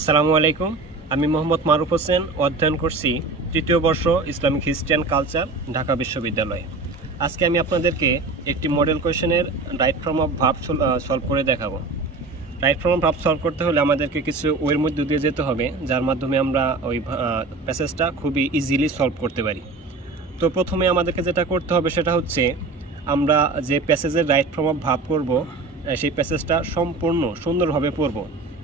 আসসালামু আলাইকুম। আমি মোহাম্মদ মারুফ হোসেন, অধ্যয়ন করছি তৃতীয় বর্ষ Islamic history and culture, Dhaka বিশ্ববিদ্যালয়। আজকে আমি আপনাদেরকে একটি মডেল কোয়েশনের right form of verb solve করে দেখাবো। Right form of verb solve করতে হলে আমাদেরকে কিছু ওয়ের মধ্যে দিয়ে যেতে হবে, যার মাধ্যমে আমরা ওই প্যাসেজটা খুবই ইজিলি সলভ করতে পারি। তো প্রথমে আমাদেরকে যেটা করতে হবে সেটা হচ্ছে, আমরা যে প্যাসেজের রাইট ফর্ম অফ ভার্ব করব সেই প্যাসেজটা সম্পূর্ণ সুন্দরভাবে পড়ব,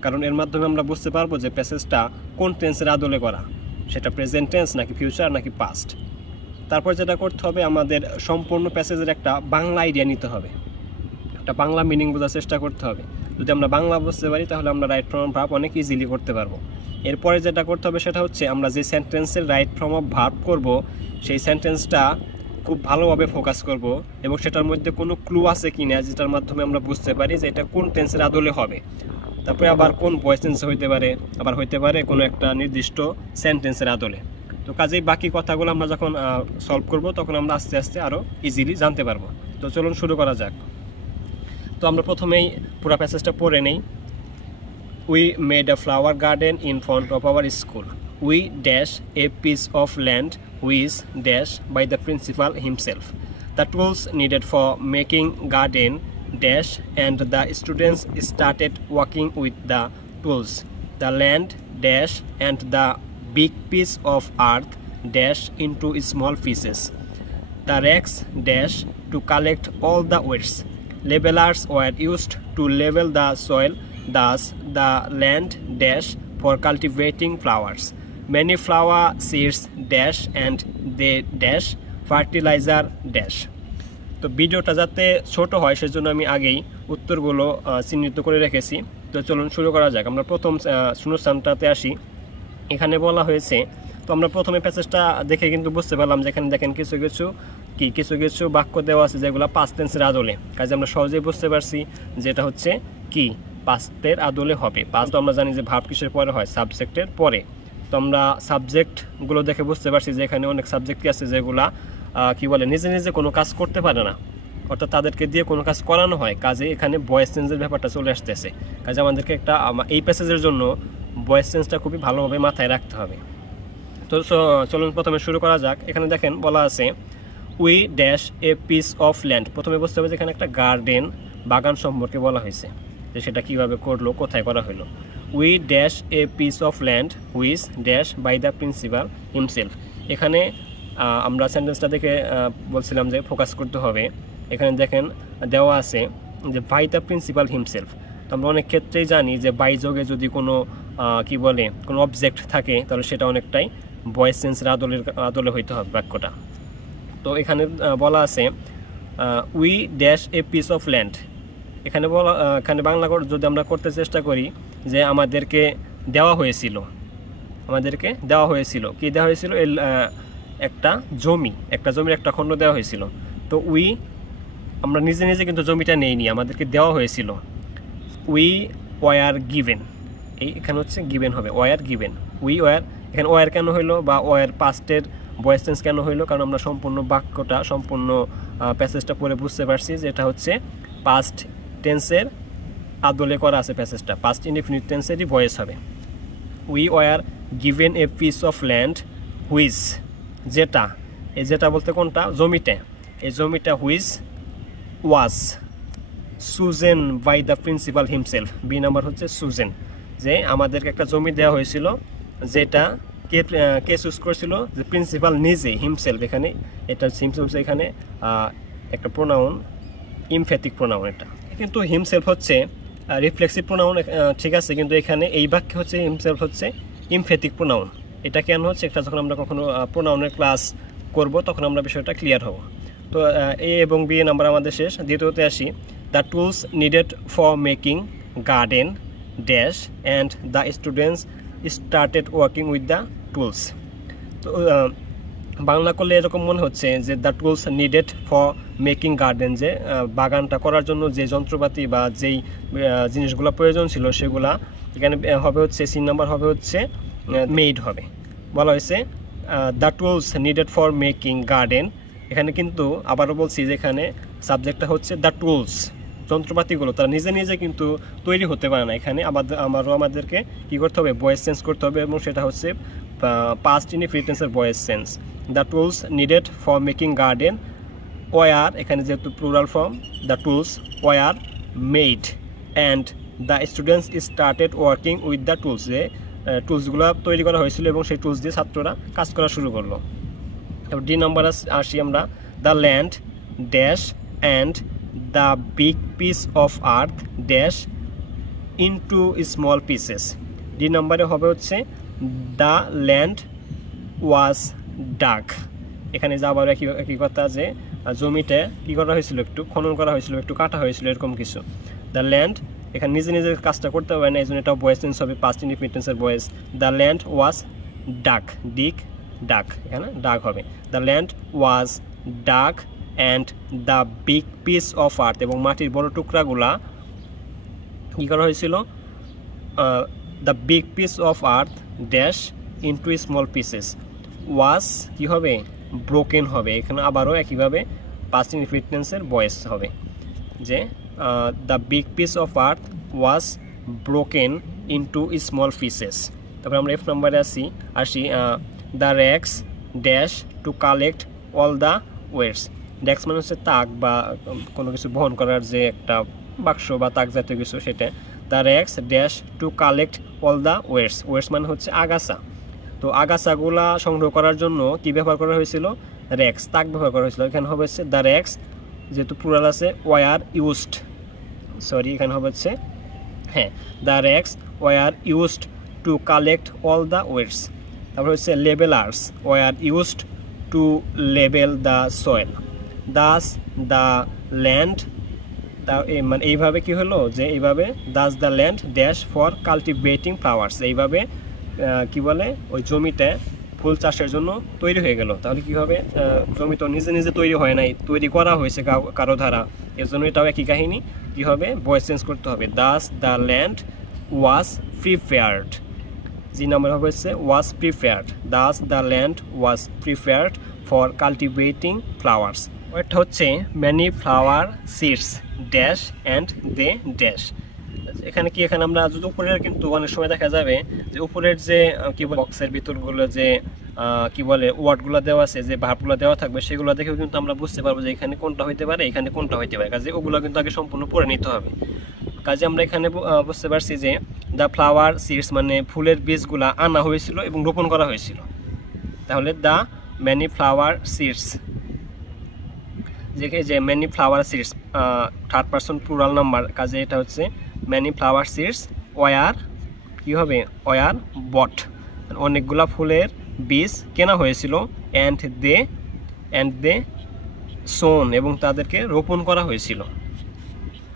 কারণ এর মাধ্যমে আমরা বুঝতে পারবো যে প্যাসেজটা কোন টেন্সের আদলে করা, সেটা প্রেজেন্ট টেন্স নাকি ফিউচার নাকি পাস্ট। তারপর যেটা করতে হবে, আমাদের সম্পূর্ণ প্যাসেজের একটা বাংলা আইডিয়া নিতে হবে, একটা বাংলা মিনিং বোঝার চেষ্টা করতে হবে। যদি আমরা বাংলা বুঝতে পারি তাহলে আমরা রাইট ফর্ম অফ ভার্ব অনেক ইজিলি করতে পারবো। এরপরে যেটা করতে হবে সেটা হচ্ছে, আমরা যে সেন্টেন্সের রাইট ফর্ম অফ ভার্ব করব সেই সেন্টেন্সটা খুব ভালোভাবে ফোকাস করব এবং সেটার মধ্যে কোনো ক্লু আছে কিনা যেটার মাধ্যমে আমরা বুঝতে পারি যে এটা কোন টেন্সের আদলে হবে। তারপরে আবার কোন ভয়েস টেন্স হইতে পারে, আবার হইতে পারে কোনো একটা নির্দিষ্ট সেন্টেন্সের আদলে। তো কাজেই বাকি কথাগুলো আমরা যখন সলভ করব তখন আমরা আস্তে আস্তে আরও ইজিলি জানতে পারবো। তো চলুন শুরু করা যাক। তো আমরা প্রথমেই পুরো প্যাসেজটা পড়ে নেই। We made a flower garden in front of our school. We dash a piece of land which dash by the principal himself. The tools needed for making garden dash and the students started working with the tools. The land dash and the big piece of earth dash into small pieces. The racks dash to collect all the waste. Levelers were used to level the soil, thus the land dash for cultivating flowers. Many flower seeds dash and they dash fertilizer dash. তো ভিডিওটা যাতে ছোট হয় সেজন্য আমি আগেই উত্তরগুলো চিহ্নিত করে রেখেছি। তো চলুন শুরু করা যাক। আমরা প্রথম শূন্যস্থানটাতে আসি। এখানে বলা হয়েছে, তো আমরা প্রথমে প্যাসেজটা দেখে কিন্তু বুঝতে পারলাম যে এখানে দেখেন কিছু কিছু বাক্য দেওয়া আছে যেগুলো পাস্ট টেন্সের আদলে। কাজে আমরা সহজেই বুঝতে পারছি যে এটা হচ্ছে কি পাস্টের আদলে হবে। পাস্ট তো আমরা জানি যে ভার্ব কিসের পরে হয়, সাবজেক্টের পরে। তো আমরা সাবজেক্টগুলো দেখে বুঝতে পারছি যে এখানে অনেক সাবজেক্টই আছে যেগুলা কি বলে নিজে নিজে কোনো কাজ করতে পারে না, অর্থাৎ তাদেরকে দিয়ে কোনো কাজ করানো হয়। কাজে এখানে ভয়েস চেঞ্জের ব্যাপারটা চলে আসতেছে। কাজে আমাদেরকে এই প্যাসেজের জন্য ভয়েস চেঞ্জটা খুবই ভালোভাবে মাথায় রাখতে হবে। তো চলুন প্রথমে শুরু করা যাক। এখানে দেখেন বলা আছে we dash a piece of land. প্রথমে বুঝতে হবে যে এখানে একটা গার্ডেন, বাগান সম্পর্কে বলা হয়েছে, যে সেটা কীভাবে করলো, কোথায় করা হলো। We dash a piece of land which dash by the principal himself. এখানে আমরা সেন্টেন্সটা দেখে বলছিলাম যে ফোকাস করতে হবে। এখানে দেখেন দেওয়া আছে যে বাই দ্য প্রিন্সিপাল হিমসেলফ। তো আমরা অনেক ক্ষেত্রেই জানি যে বাই যোগে যদি কোনো কোনো অবজেক্ট থাকে তাহলে সেটা অনেকটাই ভয়েস চেঞ্জের আদলে হইতে হবে বাক্যটা। তো এখানে বলা আছে we dash a piece of land. এখানে বাংলা যদি আমরা করতে চেষ্টা করি যে আমাদেরকে দেওয়া হয়েছিল কি দেওয়া হয়েছিল, একটা জমির একটা খণ্ড দেওয়া হয়েছিল। তো আমরা নিজে কিন্তু জমিটা নেইনি, আমাদেরকে দেওয়া হয়েছিল। উই ওয়ার গিভেন, এখানে হচ্ছে গিভেন হবে, ওয়ার গিভেন। উই ওয়ার, এখানে ওয়ার কেন হইলো বা ওয়ার পাস্টের ভয়েস টেন্স কেন হইলো, কারণ আমরা সম্পূর্ণ বাক্যটা প্যাসেজটা পড়ে বুঝতে পারছি যে এটা হচ্ছে পাস্ট টেন্সের আদলে করা আছে প্যাসেজটা, পাস্ট ইনডিফিনিট টেন্সেরই ভয়েস হবে। We were given a piece of land which, যেটা বলতে কোনটা, এই জমিটা which was chosen by the principal himself. B number হচ্ছে চুজেন, যে আমাদেরকে একটা জমি দেওয়া হয়েছিল যেটা কে চুজ করেছিল, যে প্রিন্সিপাল নিজে, হিমসেলফ। এখানে এটা হিমসেলফ, এখানে একটা প্রোনাউন, ইমফ্যাটিক প্রোনাউন। এটা কিন্তু হিমসেলফ হচ্ছে রিফ্লেক্সিভ প্রোনাউন, ঠিক আছে, কিন্তু এখানে এই বাক্যে হচ্ছে হিমসেলফ হচ্ছে ইমফ্যাটিক প্রোনাউন। এটা কেন হচ্ছে, এটা যখন আমরা কখনো প্রোনাউনের ক্লাস করব তখন আমরা বিষয়টা ক্লিয়ার হব। তো এ এবং বি নাম্বার আমাদের শেষ। দ্বিতীয়তে আসি। The tools needed for making garden dash and the students started working with the tools. তো বাংলা করলে এরকম মনে হচ্ছে যে the tools needed for making garden, যে বাগানটা করার জন্য যে যন্ত্রপাতি বা যেই জিনিসগুলো প্রয়োজন ছিল সেগুলা এখানে হবে হচ্ছে সি নাম্বার হবে হচ্ছে মেড হবে। বলা হয়েছে the tools needed for making garden. এখানে কিন্তু আবারও বলছি যে এখানে সাবজেক্টটা হচ্ছে দ্য টুলস, যন্ত্রপাতিগুলো তারা নিজে নিজে কিন্তু তৈরি হতে পারে না। এখানে আমাদেরকে কী করতে হবে, ভয়েস চেঞ্জ করতে হবে, এবং সেটা হচ্ছে পাস্ট ইনডিফিনিট টেন্সের voice change. The tools needed for making garden were, এখানে যেহেতু plural form, the tools were made and the students started working with the tools, যে টুলসগুলো তৈরি করা হয়েছিল এবং সেই টুলস দিয়ে ছাত্ররা কাজ করা শুরু করলো। তারপর ডি নাম্বার আসি আমরা, the land dash and the big piece of earth dash into small pieces. D নাম্বারে হবে হচ্ছে দ্য ল্যান্ড ওয়াজ ডাগ। এখানে যে আবার একই কথা, যে জমিতে কী করা হয়েছিল, একটু খনন করা হয়েছিল, একটু কাটা হয়েছিল, এরকম কিছু। দ্য ল্যান্ড এখানে নিজে নিজে কাজটা করতে হবে না, এই জন্য এটাও ভয়েস চেঞ্জ হবে, পাস্ট ইনডিফিনিট টেন্সের voice. The land was dug, dig dug, এখানে ডাক হবে। The land was dug and the big piece of earth, এবং মাটির বড় টুকরাগুলা কী করা হয়েছিল, the big piece of earth dash into small pieces was কী হবে, ব্রোকেন হবে। এখানে আবারও একইভাবে পাস্ট ইনডিফিনিট টেন্সের ভয়েস হবে, যে the big piece of earth was broken into small pieces. তারপরে আমরা এফ নাম্বারে আসি the rakes dash to collect all the weeds. Rakes মানে হচ্ছে তাক বা কোনো কিছু বহন করার যে একটা বাক্স বা তাক জাতীয় কিছু, সেটা। The rakes dash to collect all the weeds, weeds মানে হচ্ছে আগাছা। তো আগাছাগুলা সংগ্রহ করার জন্য কি ব্যবহার করা হয়েছিল, র্যাক্স, তাক ব্যবহার করা হয়েছিল। এখানে হবে হচ্ছে দ্য র্যাক্স, যেহেতু প্লুরাল আছে, ওয়ার ইউজড, সরি এখানে হবে হচ্ছে হ্যাঁ, the rakes were used to collect all the weeds. তারপর হচ্ছে লেবেলার্স ওয়ার ইউজড টু লেবেল the soil. Thus the land, মানে এইভাবে কি হলো, যে এইভাবে thus the land dash for cultivating flowers, এইভাবে কি বলে, ওই জমিতে ফুল চাষের জন্য তৈরি হয়ে গেল। তাহলে কি হবে, জমি তো নিজে নিজে তৈরি হয় নাই, তৈরি করা হয়েছে কারো দ্বারা, এর জন্য এটাও একই কাহিনী, কি হবে, ভয়েস চেঞ্জ করতে হবে। Thus the land was prepared. G number হবে হচ্ছে was prepared. Thus the land was prepared for cultivating flowers. ওইটা হচ্ছে many flower seeds dash and they dash. এখানে কি, এখানে আমরা যদি উপরের, কিন্তু অনেক সময় দেখা যাবে যে উপরের যে কি বলে বক্সের ভিতরগুলো যে কি বলে ওয়ার্ডগুলো দেওয়া আছে, যে ভার্বগুলো দেওয়া থাকবে, সেগুলো দেখেও কিন্তু আমরা বুঝতে পারবো যে এখানে কোনটা হইতে পারে, এখানে কোনটা হইতে পারে। কাজে ওগুলো কিন্তু আগে সম্পূর্ণ পড়ে নিতে হবে। কাজে আমরা এখানে বুঝতে পারছি যে দ্য ফ্লাওয়ার সিডস মানে ফুলের বীজগুলা আনা হয়েছিল এবং রোপণ করা হয়েছিল। তাহলে দ্য ম্যানি ফ্লাওয়ার সিডস, যে many flower seeds third person plural number, কাজে এটা হচ্ছে ম্যানি ফ্লাওয়ার সিডস ওয়ার কী হবে, ওয়ার বট, অনেকগুলা ফুলের বীজ কেনা হয়েছিল। অ্যান্ড দে সোন, এবং তাদেরকে রোপণ করা হয়েছিল।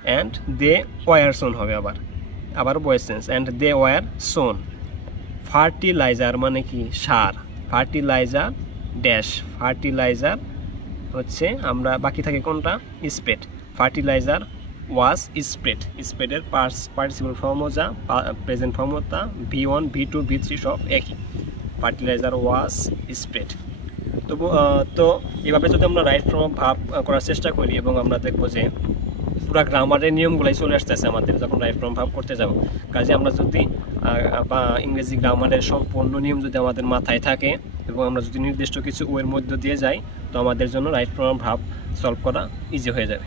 অ্যান্ড দে ওয়ার সোন হবে, আবার voice change, and they were sown. Fertiliser মানে কি, সার, ফার্টিলাইজার ড্যাশ, ফার্টিলাইজার হচ্ছে আমরা বাকি থাকে কোনটা, স্প্রেড। ফার্টিলাইজার ওয়াজ স্প্রেড, স্প্রেডের পার্টিসিপল ফর্ম যা, প্রেজেন্ট ফর্ম তা, V1 V2 V3 সব একই। ফার্টিলাইজার ওয়াজ স্প্রেড। তো এইভাবে যদি আমরা রাইট ফর্ম অফ ভার্ব করার চেষ্টা করি, এবং আমরা দেখবো যে পুরো গ্রামারের নিয়মগুলাই চলে আসতেছে আমাদের যখন রাইট ফর্ম ভার্ব করতে যাব। কাজে আমরা যদি বা ইংরেজি গ্রামারের সম্পূর্ণ নিয়ম যদি আমাদের মাথায় থাকে, এবং আমরা যদি নির্দিষ্ট কিছু ওয়ের মধ্য দিয়ে যাই, তো আমাদের জন্য রাইট ফর্ম ভার্ব সলভ করা ইজি হয়ে যাবে।